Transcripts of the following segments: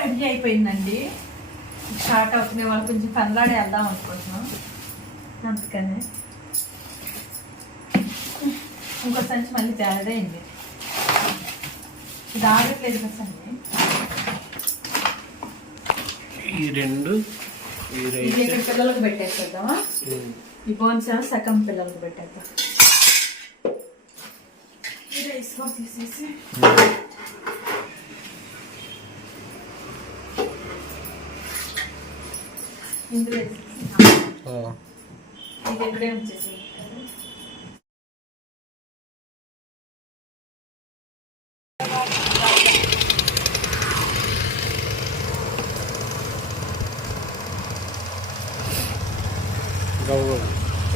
Ready అయిపోయిందండి. Start అవుతుంది. వాళ్ళు కొంచెం పనులాడి వెళ్దాం అనుకుంటున్నాం. అందుకని. ఇంకో సంచి మళ్ళీ తేడైంది ఇది ఆగట్లేదు కదా సంచి. ఈ రెండు ఇది ఇక్కడ పిల్లలకు పెట్టేసేద్దామా? ఈ బోన్స్ సగం పిల్లలకు పెట్టేద్దాం. ఈ రైస్ తీసేసి. ఇందులో ఇది ఇక్కడే ఉంచేసి.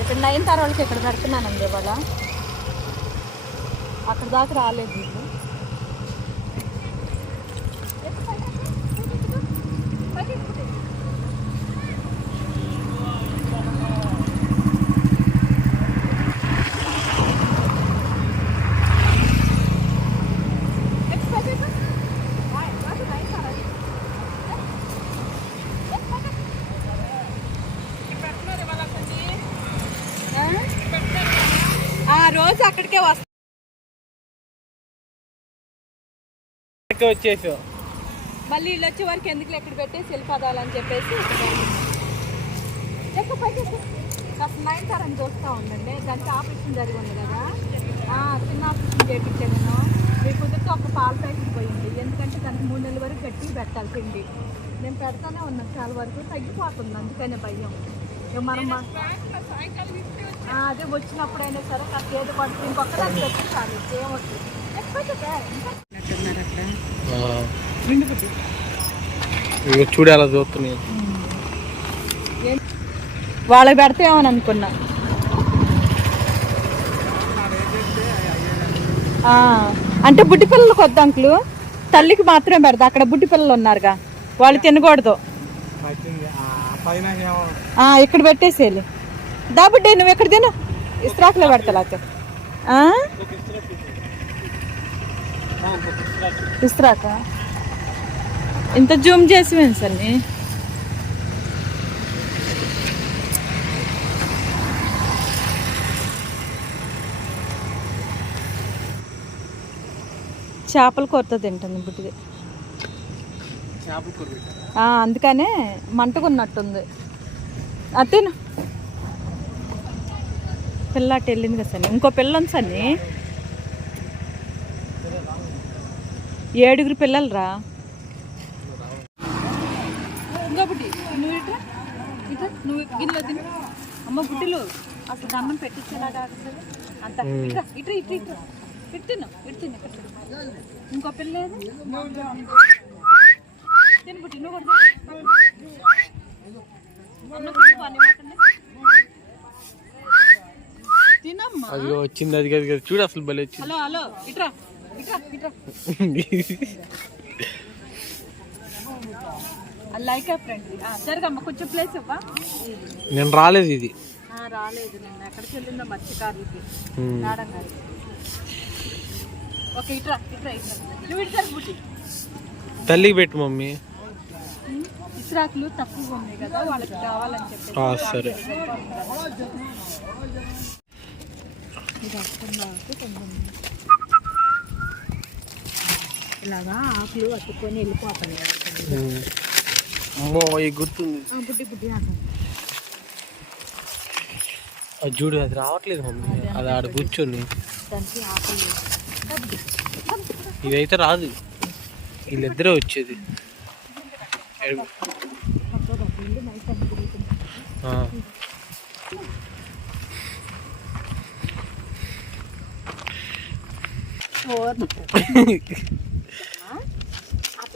ఇక్కడ నైన్ వాళ్ళకి ఇక్కడ పెడుతున్నానండి ఇవాళ? అక్కడ దాకా రాలేదు వచ్చేసావు. మళ్ళీ వీళ్ళు వచ్చే వరకు ఎందుకు ఎక్కడ పెట్టేసి వెళ్ళిపోదాలని చెప్పేసి ఇక్కడ పెట్టేసాం. ఎక్కు పైకి ఎక్కు. కాస్త నైన్ తరని చూస్తూ ఉండండి. దానికి ఆపరేషన్ జరిగి ఉంది కదా. ఆ, చిన్న ఆపరేషన్ చేయించాను మీ కుదిరితే ఒక పాల ప్యాకెట్ పోయింది. ఎందుకంటే దానికి మూడు నెలల వరకు గట్టిగా పెట్టాల్సింది నేను పెడతానే ఉన్నాను చాలా వరకు. తగ్గిపోతుంది. అందుకనే భయం. మనం అదే వచ్చినప్పుడైనా సరే కాస్త ఏదో పడుతుంది ఇంకొక దాన్ని పెట్టి చాలు ఏమవుతుంది ఎక్కువ ఇక చూడు అలా చూస్తున్నాయి వాళ్ళకి పెడతామని అనుకున్నా. అంటే బుడ్డి పిల్లలకు వద్దు అంకులు. తల్లికి మాత్రమే పెడతా అక్కడ బుడ్డి పిల్లలు ఉన్నారుగా. వాళ్ళు తినకూడదు. ఇక్కడ పెట్టేసేయాలి. దా బుడ్డి నువ్వు ఎక్కడ తిను? ఇస్త్రాకులో పెడతా లేకపోతే. ఆ ఇస్త్రాక? ఇంత జూమ్ చేసి వేసండి చేపల కూరతో తింటుంది ఆ, అందుకనే మంటకున్నట్టుంది అది తిను. పిల్ల అటు వెళ్ళింది కదా సన్ని. ఇంకో పిల్ల ఉంది సన్ని. ఏడుగురు పిల్లలు రా నువ్వు నువ్వు గిన్నెలో తిను. అమ్మ బుడ్డిలు అసలు దండం పెట్టించేలాగా అసలు. అంత. ఇంకో పిల్ల? తిను నువ్వు కూడా తినమ్మా. అది వచ్చింది అది కదా చూడు అసలు భలే వచ్చింది. హలో హలో ఇట్రా. లైక్ ఫ్రెండ్ కొంచెం ప్లేస్ ఇవ్వా నేను రాలేదు ఇది. రాలేదు. నేను ఎక్కడికి వెళ్ళిందో మత్స్యకారులకి ఉమ్. మేడం గారు ఓకే ఇట్రా ఇట్రా ఇట్రా నువ్వు ఇటు సరి బుట్టి. తల్లికి పెట్టు మమ్మీ. ఇస్రాకులు ఉన్నాయి కదా వాళ్ళకి కావాలని చెప్పేసి ఆ, సరే. ఇది అర్థం కావచ్చు కొంచెం ఇలాగా ఆకులు అతుక్కొని వెళ్ళిపోతాయి. గుర్తుంది. అది చూడు అది రావట్లేదు మమ్మీ. అది ఆడ కూర్చొని ఇదైతే రాదు. వీళ్ళిద్దరే వచ్చేది. ఏడు-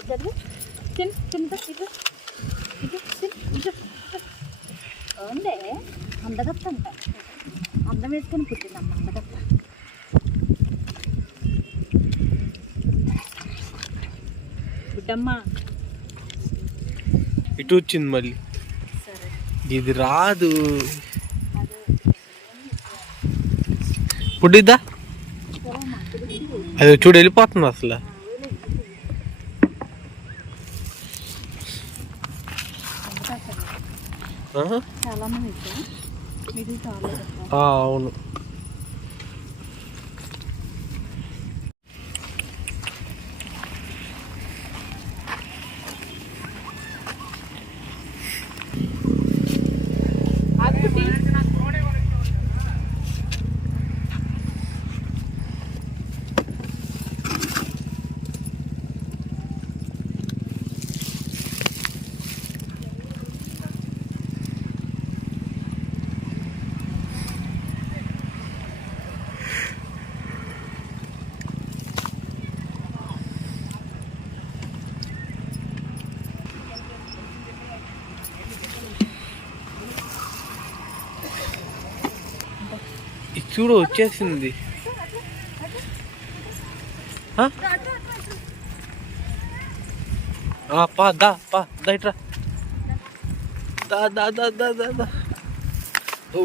ఆ. తిన్ తింటా అందగత్త అంట. అందం వేసుకొని పుట్టిందమ్మ అందగత్త బిడ్డమ్మ. ఇటు వచ్చింది మళ్ళీ. ఇది రాదు. పుట్టిద్దా? అది చూడు వెళ్ళిపోతుంది అసలు. చాలా మంది అవును. చూడు వచ్చేసింది. ఆ? పా దా పా దా ఇట్రా. దా దా దా దా దా దా. ఓ,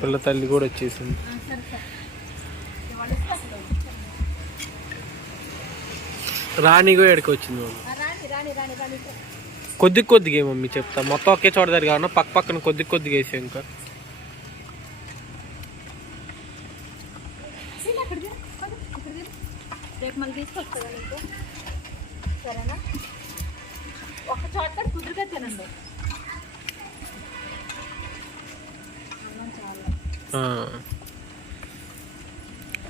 పిల్ల తల్లి కూడా వచ్చేసింది. రాణి కూడా ఎక్కడికి వచ్చింది వాళ్ళు. కొద్ది కొద్దిగా మమ్మీ చెప్తా. మొత్తం ఒకే చోట కాకుండా పక్క పక్కన కొద్ది కొద్దిగా వేసా ఇంకా. రేపు మళ్ళీ తీసుకొస్తా సరేనా? ఒక చోట కుదురుగా తినండి.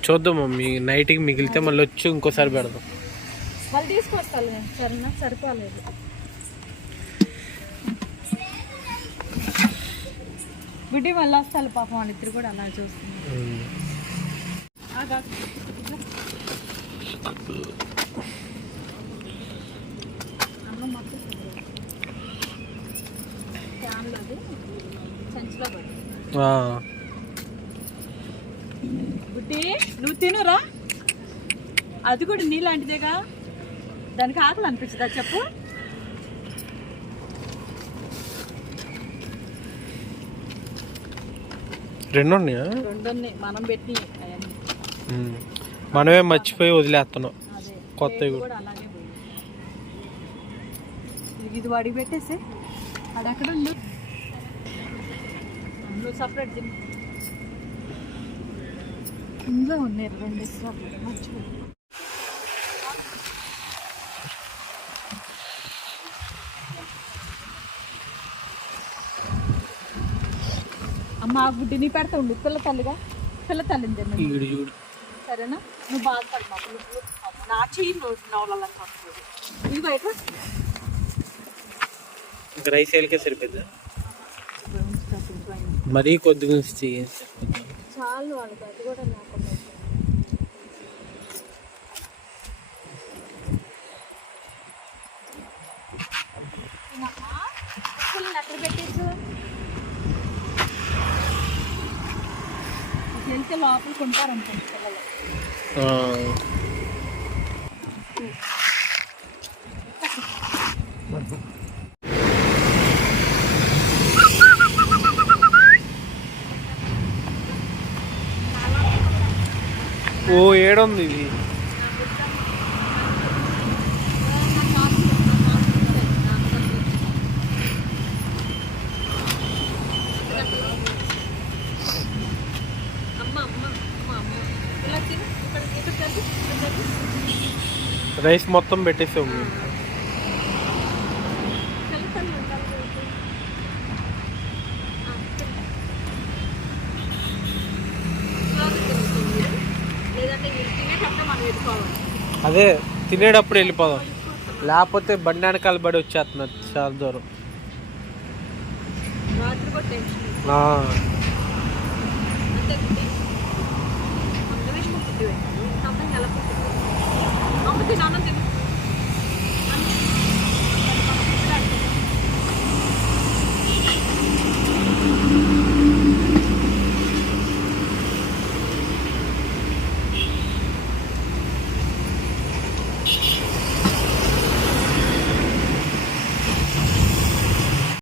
చూద్దాం మమ్మీ నైట్కి మిగిలితే మళ్ళీ వచ్చి ఇంకోసారి పెడదాం. మళ్ళీ తీసుకొస్తాను సరేనా? సరిపోలేదు. బిడ్డి మళ్ళీ వస్తాను పాపం వాళ్ళిద్దరు కూడా అలా చూస్తుంది. బుడ్డి నువ్వు తినురా. అది కూడా నీలాంటిదేగా. దానికి ఆకలి అనిపించదా చెప్పు? రెండు ఉన్నాయా మనం పెట్టి. మనమే మర్చిపోయి వదిలేస్తున్నాం. కొత్తవి కూడా. ఇది- పెట్టేసి. అది అక్కడ ఉండు. నువ్వు సపరేట్ ఇందులో ఉన్నాయి రెండు మర్చిపోయి ఆ గుడ్డిని పెడతా ఉండు పిల్ల తల్లిగా? పిల్ల తల్లిని తిన్నాను సరేనా? నువ్వు బాధపడు మా నా చెయ్యి నవ్వాలని ఇది బయట ఇంకా రైస్ వేలకే సరిపోద్దా మరీ చెయ్యి. చాలు వాళ్ళకి అది కూడా లేకుండా ఎక్కడ పెట్టేసు వెళ్తే లోపలికి పిల్లలు. ఓ ఏడుంది ఇది అమ్మ అమ్మ అమ్మ అమ్మ ఇలా తిను ఇక్కడ ఇక్కడ చదువు ఇక్కడ చదువు రైస్ మొత్తం పెట్టేసాం. కలుపుతాను కలుపు లేదంటే మీరు తినేటప్పుడు మనం ఎత్తుకోవాలి అదే తినేటప్పుడు వెళ్ళిపోదాం. లేకపోతే బండి వెనకాల బడి వచ్చేస్తున్నారు చాలా దూరం. రాత్రి కూడా